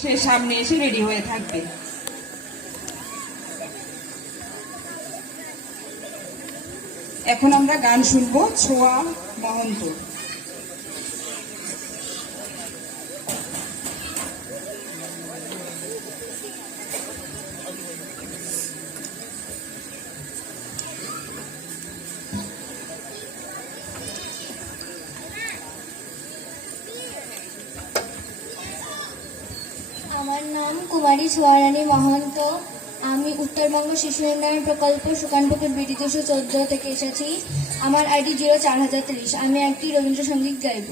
সে সামনে এসে রেডি হয়ে থাকবে। এখন আমরা গান শুনবো ছোঁয়া মহন্ত। আমার নাম কুমারী ছোঁয়ারানী মহন্ত। আমি উত্তরবঙ্গ শিশু উন্নয়ন প্রকল্প সুকানপুকুর বিডি 214 থেকে এসেছি। আমার আইডি 04030। আমি একটি রবীন্দ্রসঙ্গীত গাইব।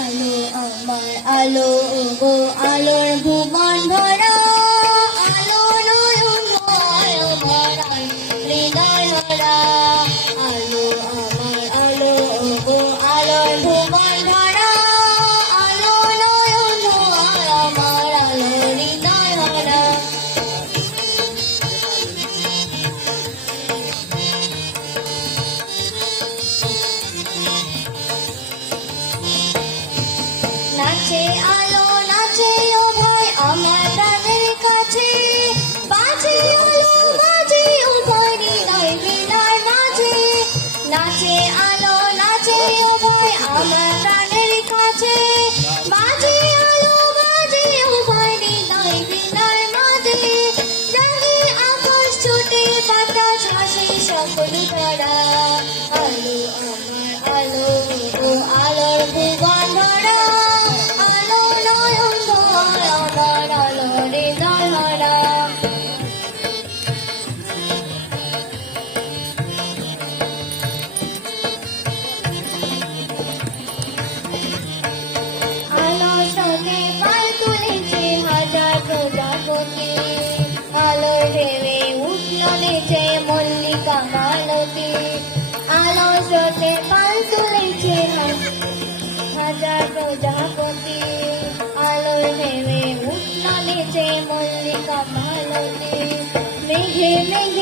আলো আমার আলো গো আলোর ভুবন ভরা, আলো নয়ন আমার হৃদয় ভরা। আলো আমার আলো গো আলোর ভুবন ভরা, আলো নয়ন আমার আলো হৃদয় ভরা। নাচে আলো নাচে ও ভাই আমার প্রাণের কাছে, বাজে আলো বাজে ও ভাই হৃদয় হৃদয় মাঝে। নাচে আলো নাচে ও ভাই আমার প্রাণের কাছে, বাজে আলো বাজে ও ভাই হৃদয় হৃদয় মাঝে। রাঙে আকাশ ছোটে বাতাস হাসে সকল ধরা, আলো আমার আলো ও আলোর ভুবন ভরা। আলো ঢেলে উঠল নেচে মল্লিকা মালতী, আলো স্রোতে পাল তুলেছে হাজার প্রজাপতি। আলো ঢেলে উঠল নেচে মল্লিকা মালতী, মেঘে মেঘে